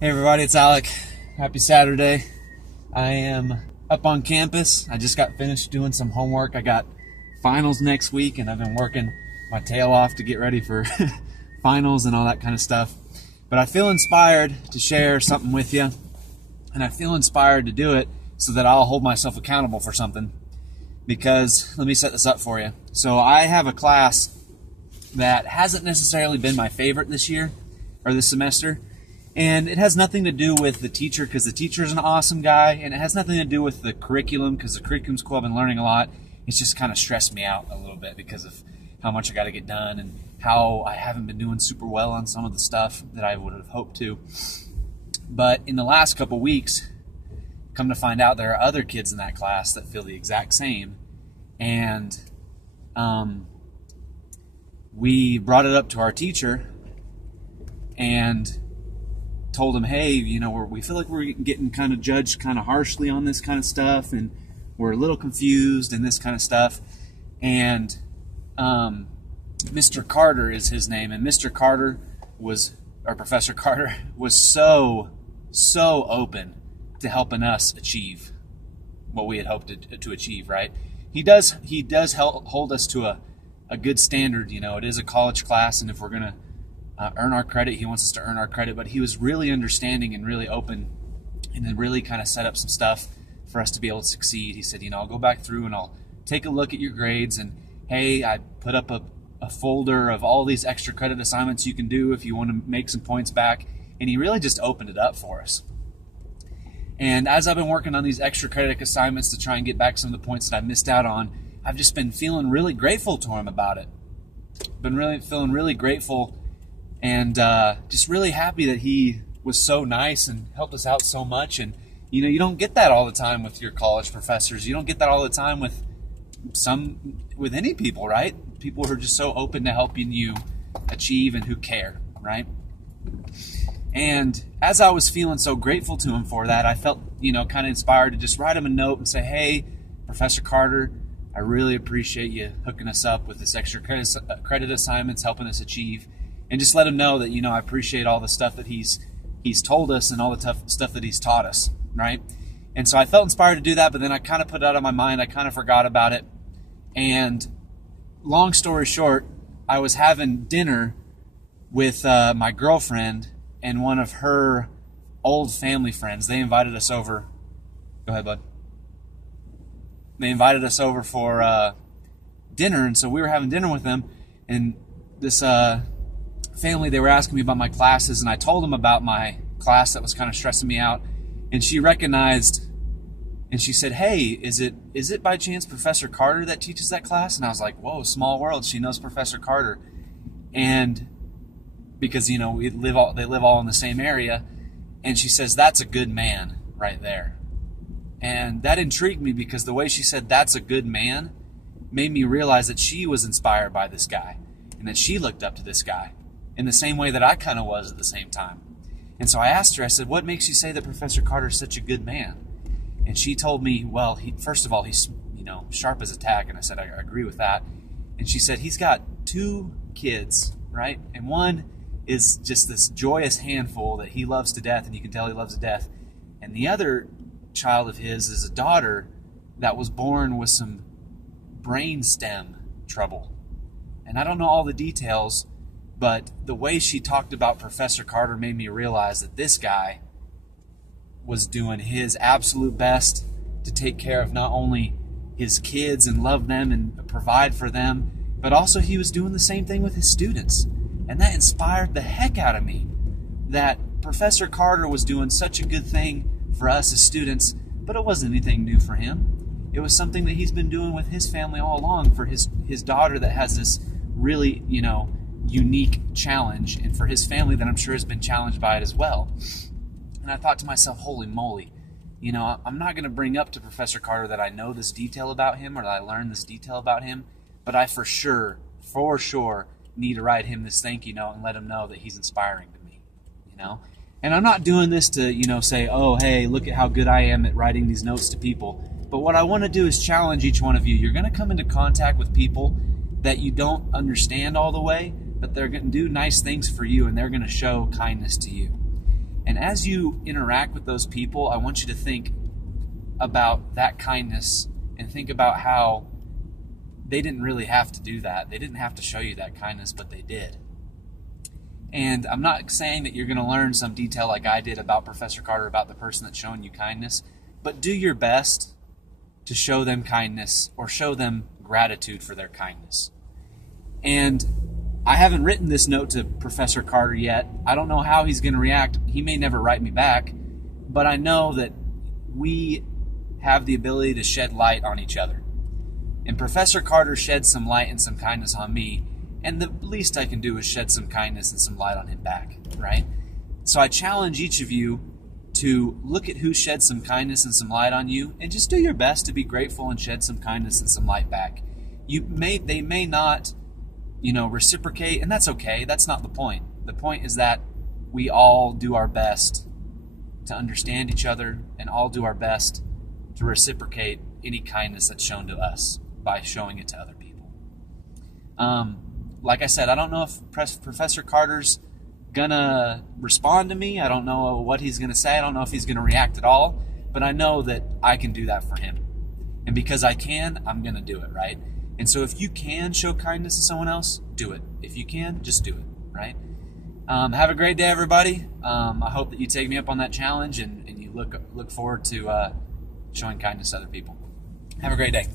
Hey everybody, it's Alec. Happy Saturday. I am up on campus. I just got finished doing some homework. I got finals next week and I've been working my tail off to get ready for finals and all that kind of stuff. But I feel inspired to share something with you, and I feel inspired to do it so that I'll hold myself accountable for something. Because, let me set this up for you. So I have a class that hasn't necessarily been my favorite this year, or this semester. And it has nothing to do with the teacher, because the teacher is an awesome guy, and it has nothing to do with the curriculum, because the curriculum's cool. I've been learning a lot. It's just kind of stressed me out a little bit because of how much I got to get done and how I haven't been doing super well on some of the stuff that I would have hoped to. But in the last couple weeks, come to find out there are other kids in that class that feel the exact same. And we brought it up to our teacher and told him, hey, you know, we feel like we're getting kind of judged kind of harshly on this kind of stuff, and we're a little confused and this kind of stuff. And Mr. Carter is his name, and Mr. Carter was, or Professor Carter, was so open to helping us achieve what we had hoped to achieve, right? He does hold us to a good standard. You know, it is a college class, and if we're going to earn our credit, he wants us to earn our credit. But he was really understanding and really open, and then really kind of set up some stuff for us to be able to succeed. He said, you know, I'll go back through and I'll take a look at your grades, and hey, I put up a folder of all these extra credit assignments you can do if you want to make some points back. And he really just opened it up for us. And as I've been working on these extra credit assignments to try and get back some of the points that I missed out on, I've just been feeling really grateful to him about it. Feeling really grateful, and just really happy that he was so nice and helped us out so much. And you know, you don't get that all the time with your college professors. You don't get that all the time with any people, right? People who are just so open to helping you achieve and who care, right? And as I was feeling so grateful to him for that, I felt, you know, kind of inspired to just write him a note and say, hey, Professor Carter, I really appreciate you hooking us up with this extra credit assignments, helping us achieve. And just let him know that, you know, I appreciate all the stuff that he's told us and all the tough stuff that he's taught us, right? And so I felt inspired to do that, but then I kind of put it out of my mind. I kind of forgot about it. And long story short, I was having dinner with my girlfriend and one of her old family friends. They invited us over. Go ahead, bud. They invited us over for dinner, and so we were having dinner with them. And this family, they were asking me about my classes, and I told them about my class that was kind of stressing me out. And she recognized, and she said, hey, is it by chance Professor Carter that teaches that class? And I was like, whoa, small world. She knows Professor Carter. And because, you know, they live all in the same area. And she says, that's a good man right there. And that intrigued me, because the way she said that's a good man made me realize that she was inspired by this guy, and that she looked up to this guy in the same way that I kind of was at the same time. And so I asked her, I said, what makes you say that Professor Carter is such a good man? And she told me, well, first of all, he's, you know, sharp as a tack. And I said, I agree with that. And she said, he's got 2 kids, right? And one is just this joyous handful that he loves to death, and you can tell he loves to death. And the other child of his is a daughter that was born with some brain stem trouble. And I don't know all the details, but the way she talked about Professor Carter made me realize that this guy was doing his absolute best to take care of not only his kids and love them and provide for them, but also he was doing the same thing with his students. And that inspired the heck out of me, that Professor Carter was doing such a good thing for us as students, but it wasn't anything new for him. It was something that he's been doing with his family all along for his daughter that has this really, you know, unique challenge, and for his family that I'm sure has been challenged by it as well. And I thought to myself, holy moly, you know, I'm not going to bring up to Professor Carter that I know this detail about him or that I learned this detail about him, but I for sure need to write him this thank you note and let him know that he's inspiring to me, you know. And I'm not doing this to, you know, say, oh, hey, look at how good I am at writing these notes to people. But what I want to do is challenge each one of you. You're going to come into contact with people that you don't understand all the way, but they're going to do nice things for you, and they're going to show kindness to you. And as you interact with those people, I want you to think about that kindness and think about how they didn't really have to do that. They didn't have to show you that kindness, but they did. And I'm not saying that you're going to learn some detail like I did about Professor Carter, about the person that's showing you kindness, but do your best to show them kindness or show them gratitude for their kindness. And I haven't written this note to Professor Carter yet. I don't know how he's going to react. He may never write me back, but I know that we have the ability to shed light on each other. And Professor Carter shed some light and some kindness on me, and the least I can do is shed some kindness and some light on him back, right? So I challenge each of you to look at who shed some kindness and some light on you, and just do your best to be grateful and shed some kindness and some light back. They may not, reciprocate, and that's okay. That's not the point. The point is that we all do our best to understand each other and all do our best to reciprocate any kindness that's shown to us by showing it to other people. Like I said, I don't know if Professor Carter's gonna respond to me. I don't know what he's gonna say. I don't know if he's gonna react at all, but I know that I can do that for him. And because I can, I'm gonna do it, right? And so if you can show kindness to someone else, do it. If you can, just do it, right? Have a great day, everybody. I hope that you take me up on that challenge and you look forward to showing kindness to other people. Have a great day.